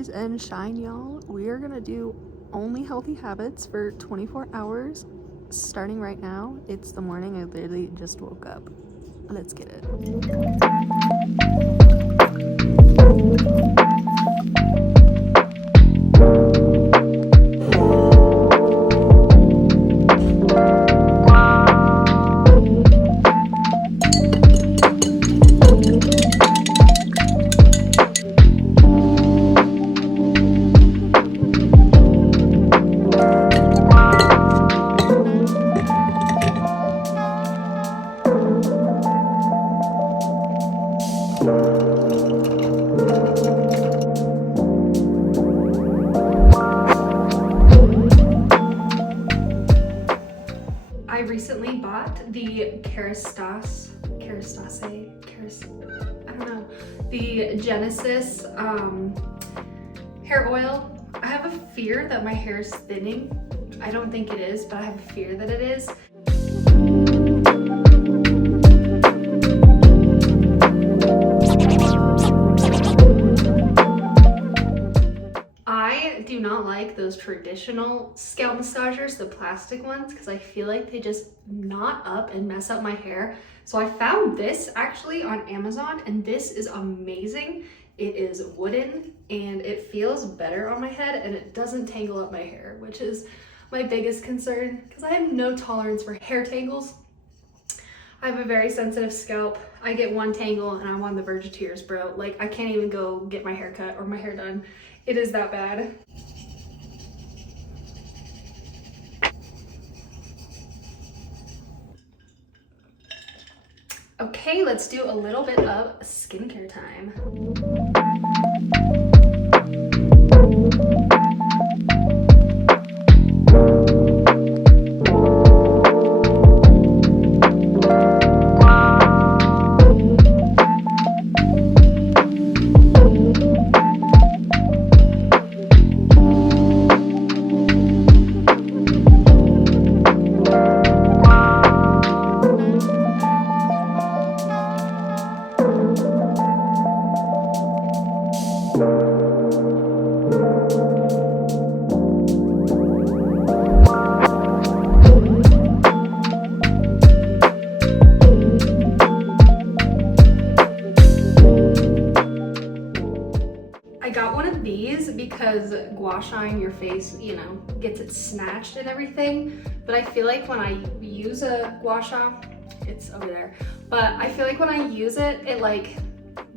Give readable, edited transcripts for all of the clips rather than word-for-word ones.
rise and shine, y'all. We are gonna do only healthy habits for 24 hours starting right now. It's the morning. I literally just woke up. Let's get it. I recently bought the the Genesis hair oil. I have a fear that my hair is thinning. I don't think it is, but I have a fear that it is. I do not like those traditional scalp massagers, the plastic ones, because I feel like they just knot up and mess up my hair. So I found this actually on Amazon, and this is amazing. It is wooden and it feels better on my head, and it doesn't tangle up my hair, which is my biggest concern because I have no tolerance for hair tangles. I have a very sensitive scalp. I get one tangle and I'm on the verge of tears, bro. Like, I can't even go get my hair cut or my hair done. It is that bad. Okay, let's do a little bit of skincare time. I got one of these because gua shaing your face, you know, gets it snatched and everything. But I feel like when I use a gua sha, it's over there. But I feel like when I use it, it like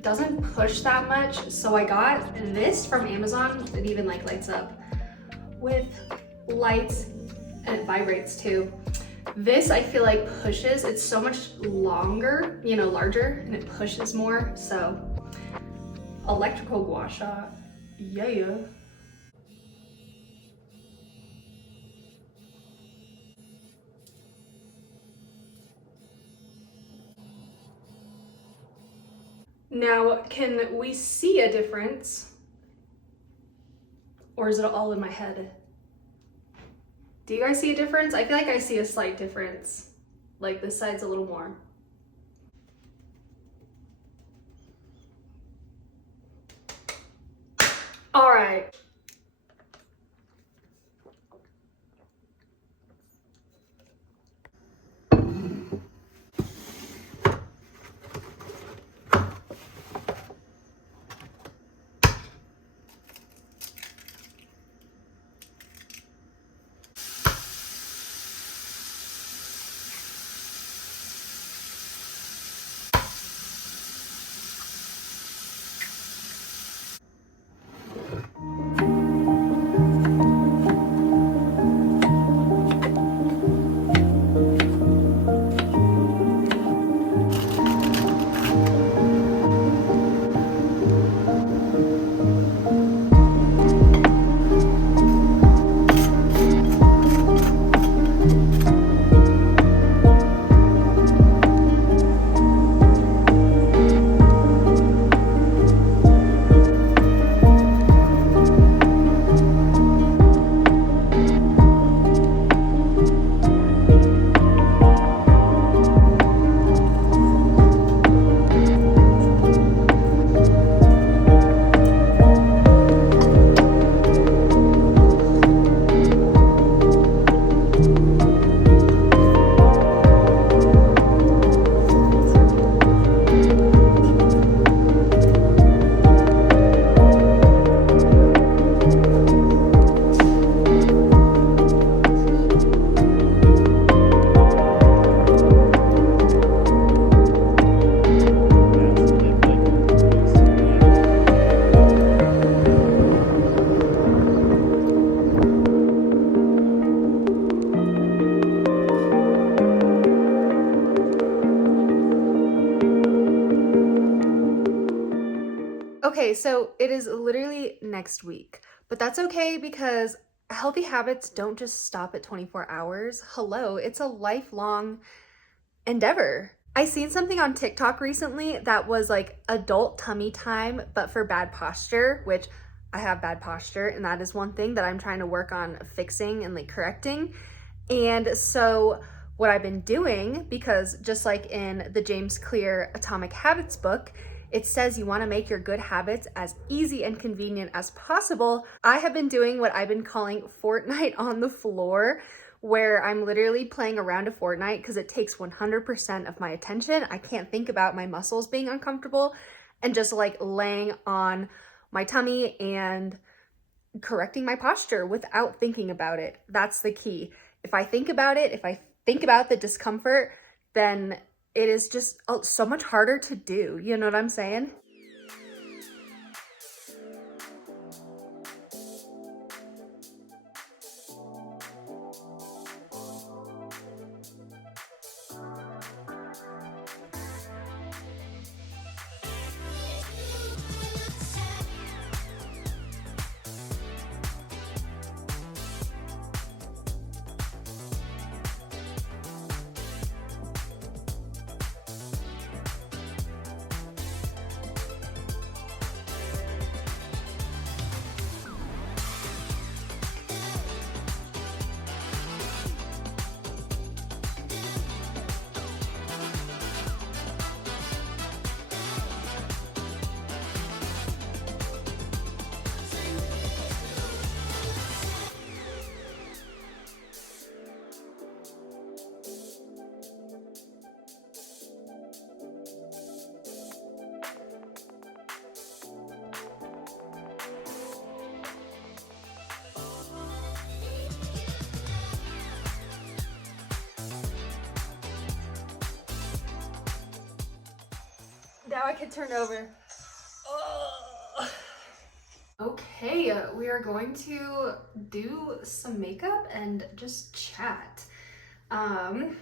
doesn't push that much. So I got this from Amazon. It even like lights up with lights and it vibrates too. This I feel like pushes, it's so much longer, you know, larger, and it pushes more. So electrical gua sha, yeah. Now, can we see a difference? Or is it all in my head? Do you guys see a difference? I feel like I see a slight difference. Like this side's a little more. All right. Okay, so it is literally next week, but that's okay because healthy habits don't just stop at 24 hours. Hello, it's a lifelong endeavor. I seen something on TikTok recently that was like adult tummy time, but for bad posture, which I have bad posture, and that is one thing that I'm trying to work on fixing and like correcting. And so what I've been doing, because just like in the James Clear Atomic Habits book, it says you want to make your good habits as easy and convenient as possible. I have been doing what I've been calling Fortnite on the floor, where I'm literally playing a round of Fortnite because it takes 100% of my attention. I can't think about my muscles being uncomfortable, and just like laying on my tummy and correcting my posture without thinking about it. That's the key. If I think about it, if I think about the discomfort, then it is just so much harder to do. You know what I'm saying? Now I can turn over. Ugh. Okay, we are going to do some makeup and just chat. I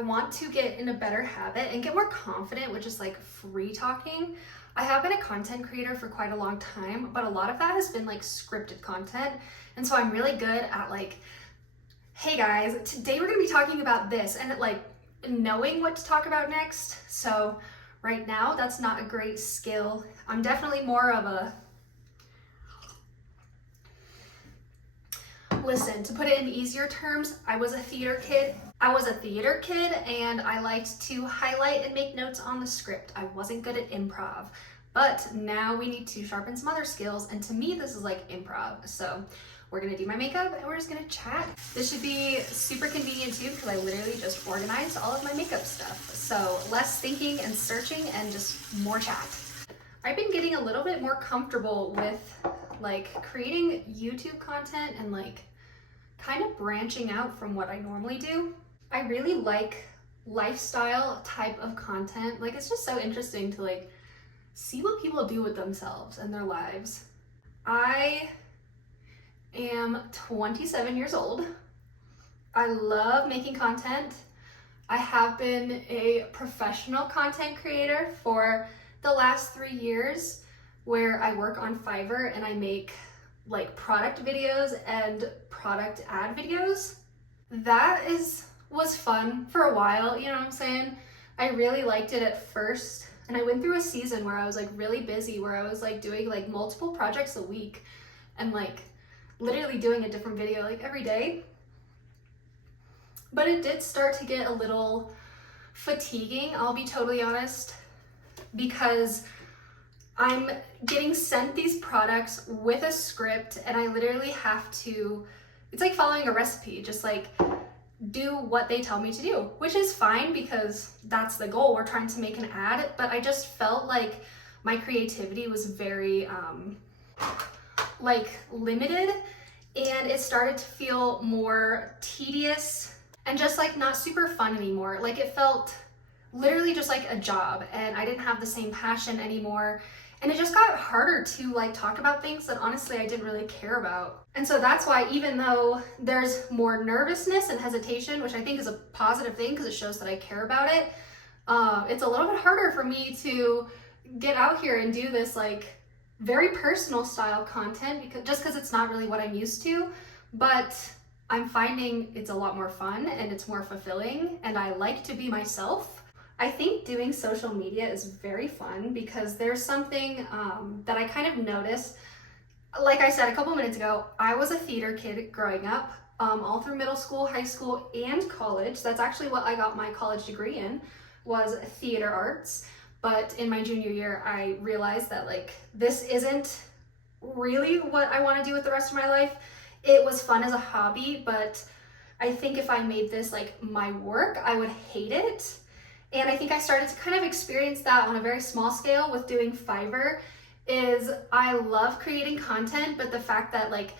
want to get in a better habit and get more confident with just like free talking. I have been a content creator for quite a long time, but a lot of that has been like scripted content. And so I'm really good at like, hey guys, today we're gonna be talking about this, and like knowing what to talk about next. So right now, that's not a great skill. I'm definitely more of a, listen, to put it in easier terms, I was a theater kid. And I liked to highlight and make notes on the script. I wasn't good at improv, but now we need to sharpen some other skills. And to me, this is like improv. So we're gonna do my makeup and we're just gonna chat. This should be super convenient too, because I literally just organized all of my makeup stuff. So less thinking and searching and just more chat. I've been getting a little bit more comfortable with like creating YouTube content and like kind of branching out from what I normally do. I really like lifestyle type of content. Like it's just so interesting to like see what people do with themselves and their lives. I am 27 years old. I love making content. I have been a professional content creator for the last 3 years, where I work on Fiverr and I make like product videos and product ad videos. That was fun for a while, you know what I'm saying? I really liked it at first, and I went through a season where I was like really busy, where I was like doing like multiple projects a week and like literally doing a different video like every day. But it did start to get a little fatiguing, I'll be totally honest, because I'm getting sent these products with a script and I literally have to, it's like following a recipe, just like do what they tell me to do, which is fine because that's the goal. We're trying to make an ad, but I just felt like my creativity was very like limited, and it started to feel more tedious and just like not super fun anymore. Like it felt literally just like a job, and I didn't have the same passion anymore. And it just got harder to like talk about things that honestly I didn't really care about. And so that's why, even though there's more nervousness and hesitation, which I think is a positive thing because it shows that I care about it, it's a little bit harder for me to get out here and do this like very personal style content because it's not really what I'm used to, but I'm finding it's a lot more fun and it's more fulfilling, and I like to be myself. I think doing social media is very fun because there's something that I kind of noticed. Like I said a couple minutes ago, I was a theater kid growing up, all through middle school, high school, and college. That's actually what I got my college degree in, was theater arts. But in my junior year, I realized that like this isn't really what I want to do with the rest of my life. It was fun as a hobby, but I think if I made this like my work, I would hate it. And I think I started to kind of experience that on a very small scale with doing Fiverr. Is I love creating content, but the fact that like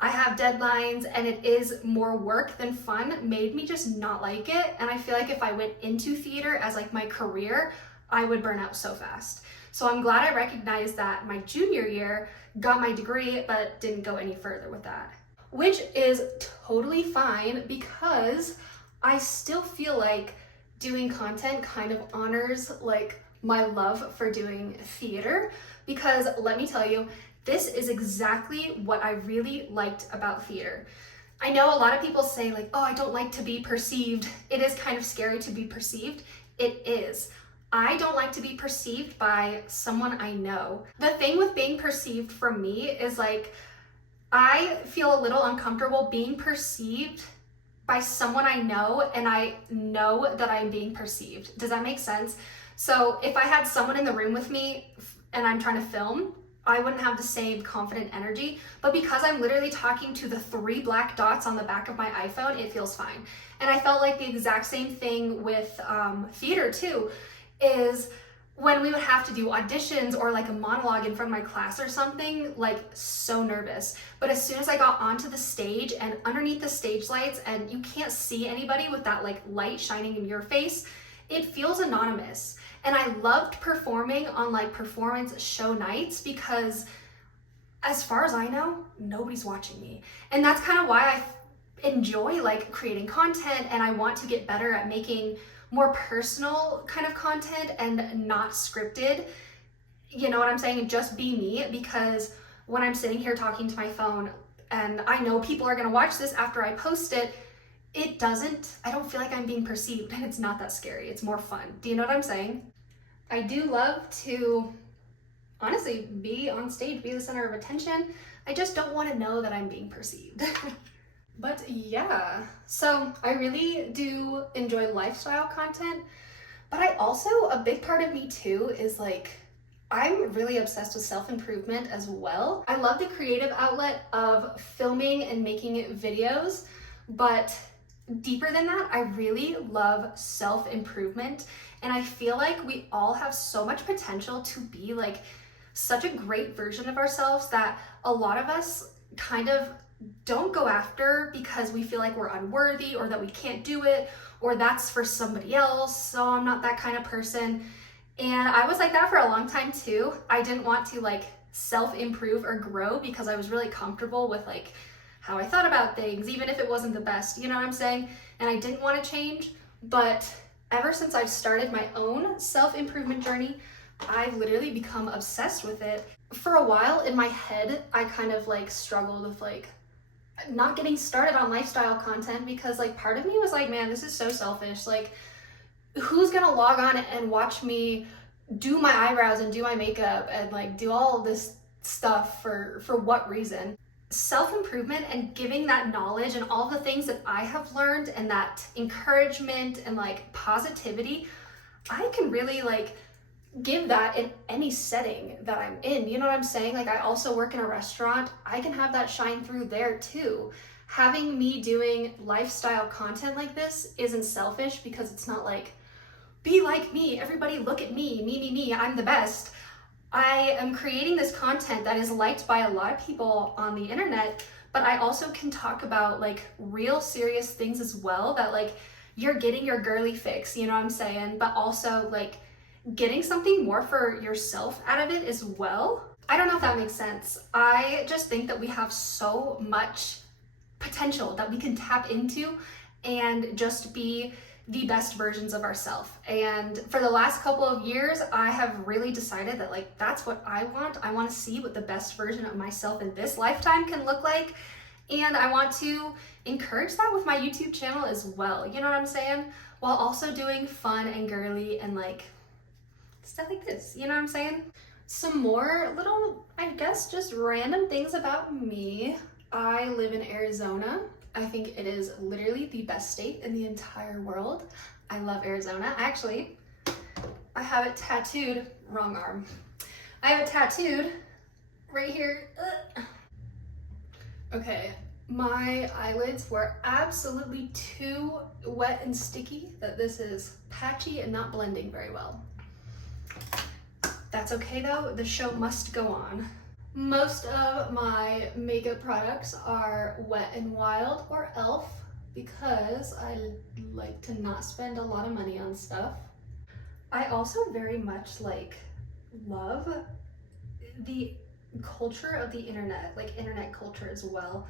I have deadlines and it is more work than fun made me just not like it. And I feel like if I went into theater as like my career, I would burn out so fast. So I'm glad I recognized that my junior year, got my degree, but didn't go any further with that. Which is totally fine because I still feel like doing content kind of honors like my love for doing theater, because let me tell you, this is exactly what I really liked about theater. I know a lot of people say like, oh, I don't like to be perceived. It is kind of scary to be perceived. It is. I don't like to be perceived by someone I know. The thing with being perceived for me is like, I feel a little uncomfortable being perceived by someone I know, and I know that I'm being perceived. Does that make sense? So if I had someone in the room with me and I'm trying to film, I wouldn't have the same confident energy, but because I'm literally talking to the 3 black dots on the back of my iPhone, it feels fine. And I felt like the exact same thing with theater too, is when we would have to do auditions or like a monologue in front of my class or something, like so nervous. But as soon as I got onto the stage and underneath the stage lights and you can't see anybody with that like light shining in your face, it feels anonymous. And I loved performing on like performance show nights because as far as I know, nobody's watching me. And that's kind of why I enjoy like creating content, and I want to get better at making more personal kind of content and not scripted. You know what I'm saying? Just be me, because when I'm sitting here talking to my phone and I know people are gonna watch this after I post it, I don't feel like I'm being perceived, and it's not that scary. It's more fun. Do you know what I'm saying? I do love to honestly be on stage, be the center of attention. I just don't want to know that I'm being perceived. But yeah, so I really do enjoy lifestyle content, but a big part of me too is like, I'm really obsessed with self-improvement as well. I love the creative outlet of filming and making videos, but deeper than that, I really love self-improvement. And I feel like we all have so much potential to be like such a great version of ourselves that a lot of us kind of don't go after because we feel like we're unworthy, or that we can't do it, or that's for somebody else, so I'm not that kind of person. And I was like that for a long time too. I didn't want to like self-improve or grow because I was really comfortable with like how I thought about things, even if it wasn't the best, you know what I'm saying? And I didn't want to change. But ever since I've started my own self-improvement journey, I've literally become obsessed with it. For a while in my head, I kind of like struggled with like not getting started on lifestyle content because like part of me was like, man, this is so selfish. Like, who's gonna log on and watch me do my eyebrows and do my makeup and like do all of this stuff for what reason? Self-improvement and giving that knowledge and all the things that I have learned and that encouragement and like positivity, I can really like give that in any setting that I'm in. You know what I'm saying? Like, I also work in a restaurant. I can have that shine through there too. Having me doing lifestyle content like this isn't selfish because it's not like, be like me, everybody look at me, I'm the best. I am creating this content that is liked by a lot of people on the internet, but I also can talk about like real serious things as well, that like you're getting your girly fix, you know what I'm saying? But also like getting something more for yourself out of it as well. I don't know if that makes sense. I just think that we have so much potential that we can tap into and just be the best versions of ourselves. And for the last couple of years, I have really decided that like, that's what I want. I want to see what the best version of myself in this lifetime can look like. And I want to encourage that with my YouTube channel as well. You know what I'm saying? While also doing fun and girly and like stuff like this. You know what I'm saying? Some more little, I guess, just random things about me. I live in Arizona. I think it is literally the best state in the entire world. I love Arizona. Actually, I have it tattooed, wrong arm. I have it tattooed right here. Ugh. Okay, my eyelids were absolutely too wet and sticky that this is patchy and not blending very well. That's okay though, the show must go on. Most of my makeup products are Wet n Wild or e.l.f. because I like to not spend a lot of money on stuff. I also very much like love the culture of the internet, like internet culture as well.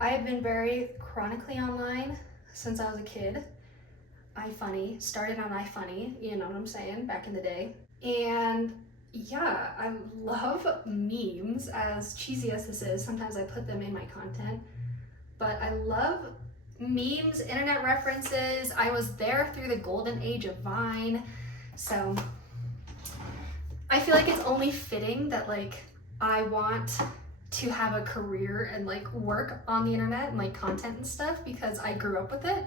I have been very chronically online since I was a kid. iFunny, started on iFunny, you know what I'm saying, back in the day. And yeah, I love memes, as cheesy as this is. Sometimes I put them in my content, but I love memes, internet references. I was there through the golden age of Vine, so I feel like it's only fitting that like I want to have a career and like work on the internet and like content and stuff because I grew up with it.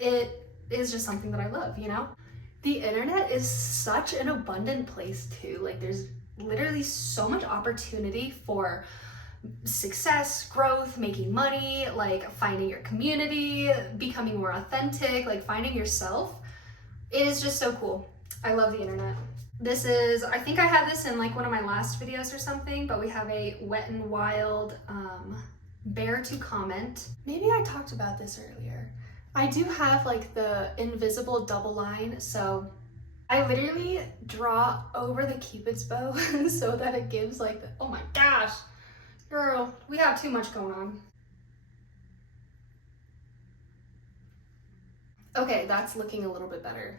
It is just something that I love, you know? The internet is such an abundant place too. Like there's literally so much opportunity for success, growth, making money, like finding your community, becoming more authentic, like finding yourself. It is just so cool. I love the internet. This is, I think I had this in like one of my last videos or something, but we have a Wet n Wild bear to comment. Maybe I talked about this earlier. I do have like the invisible double line, so I literally draw over the Cupid's bow so that it gives like, oh my gosh, girl, we have too much going on. Okay, that's looking a little bit better.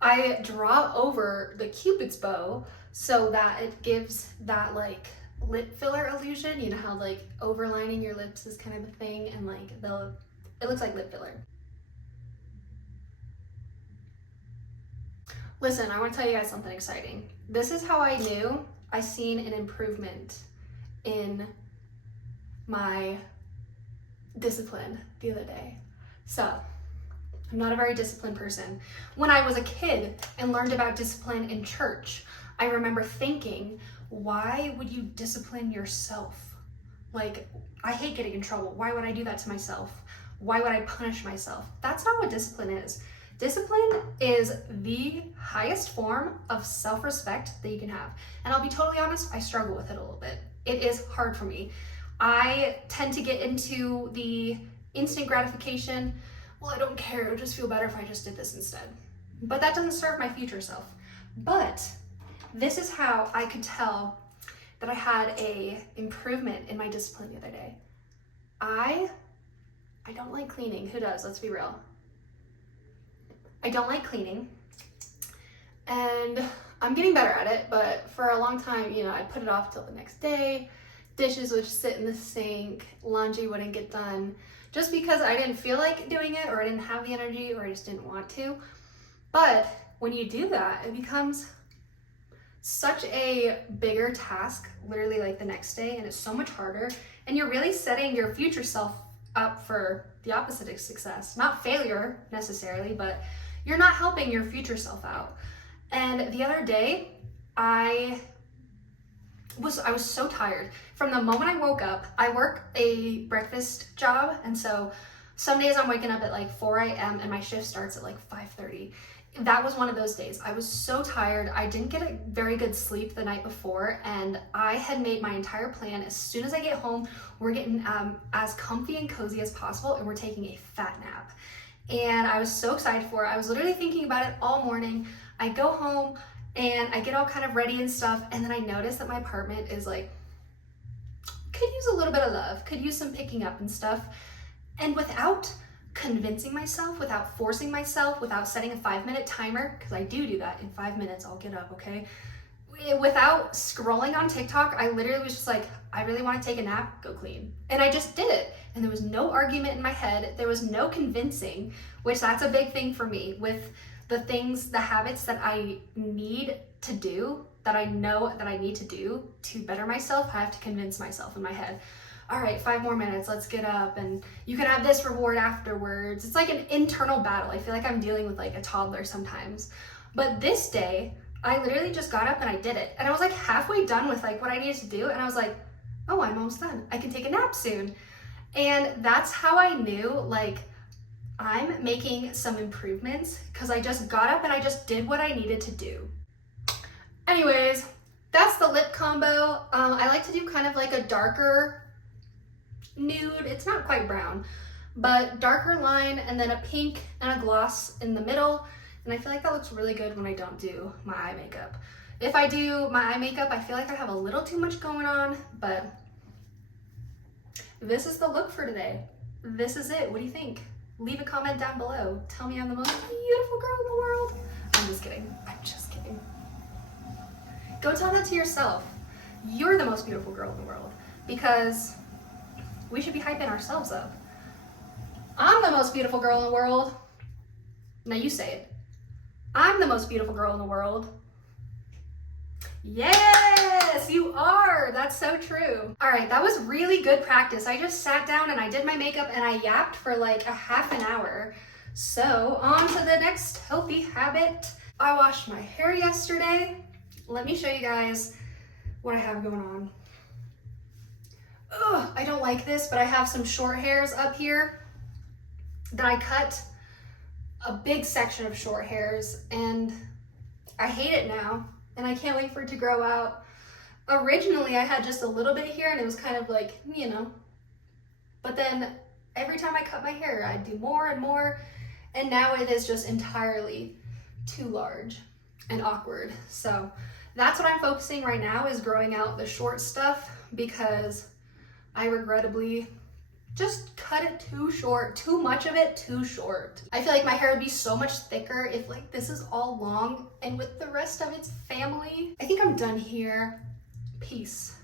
I draw over the Cupid's bow so that it gives that like lip filler illusion. You know how like overlining your lips is kind of a thing, and like it looks like lip filler. Listen, I want to tell you guys something exciting. This is how I knew I seen an improvement in my discipline the other day. So, I'm not a very disciplined person. When I was a kid and learned about discipline in church, I remember thinking, why would you discipline yourself? Like, I hate getting in trouble. Why would I do that to myself? Why would I punish myself? That's not what discipline is. Discipline is the highest form of self-respect that you can have. And I'll be totally honest, I struggle with it a little bit. It is hard for me. I tend to get into the instant gratification. Well, I don't care, it would just feel better if I just did this instead. But that doesn't serve my future self. But this is how I could tell that I had a improvement in my discipline the other day. I don't like cleaning. Who does? Let's be real. I don't like cleaning, and I'm getting better at it, but for a long time, you know, I'd put it off till the next day. Dishes would sit in the sink, laundry wouldn't get done, just because I didn't feel like doing it, or I didn't have the energy, or I just didn't want to. But when you do that, it becomes such a bigger task, literally like the next day, and it's so much harder, and you're really setting your future self up for the opposite of success. Not failure necessarily, but you're not helping your future self out. And the other day, I was so tired. From the moment I woke up, I work a breakfast job, and so some days I'm waking up at like 4 a.m. and my shift starts at like 5:30. That was one of those days. I was so tired. I didn't get a very good sleep the night before, and I had made my entire plan. As soon as I get home, we're getting as comfy and cozy as possible, and we're taking a fat nap. And I was so excited for it. I was literally thinking about it all morning. I go home and I get all kind of ready and stuff, and then I notice that my apartment is like, could use a little bit of love, could use some picking up and stuff. And without convincing myself, without forcing myself, without setting a 5-minute timer, because I do that. In 5 minutes, I'll get up, okay? Without scrolling on TikTok, I literally was just like, I really want to take a nap, go clean. And I just did it. And there was no argument in my head. There was no convincing, which that's a big thing for me with the things, the habits that I need to do, that I know that I need to do to better myself. I have to convince myself in my head. All right, 5 more minutes, let's get up, and you can have this reward afterwards. It's like an internal battle. I feel like I'm dealing with like a toddler sometimes. But this day, I literally just got up and I did it. And I was like halfway done with like what I needed to do. And I was like, oh, I'm almost done. I can take a nap soon. And that's how I knew like I'm making some improvements, because I just got up and I just did what I needed to do. Anyways, that's the lip combo. I like to do kind of like a darker nude. It's not quite brown, but darker line, and then a pink and a gloss in the middle. And I feel like that looks really good when I don't do my eye makeup. If I do my eye makeup, I feel like I have a little too much going on, but this is the look for today. This is it. What do you think? Leave a comment down below. Tell me I'm the most beautiful girl in the world. I'm just kidding. I'm just kidding. Go tell that to yourself. You're the most beautiful girl in the world, because we should be hyping ourselves up. I'm the most beautiful girl in the world. Now you say it. I'm the most beautiful girl in the world. Yes, you are. That's so true. All right, that was really good practice. I just sat down and I did my makeup and I yapped for like a half an hour. So on to the next healthy habit. I washed my hair yesterday. Let me show you guys what I have going on. Ugh, I don't like this, but I have some short hairs up here that I cut a big section of short hairs, and I hate it now, and I can't wait for it to grow out. Originally, I had just a little bit here, and it was kind of like, you know, but then every time I cut my hair, I'd do more and more, and now it is just entirely too large and awkward. So that's what I'm focusing right now, is growing out the short stuff, because I regrettably just cut it too short, too much of it too short. I feel like my hair would be so much thicker if like this is all long and with the rest of its family. I think I'm done here. Peace.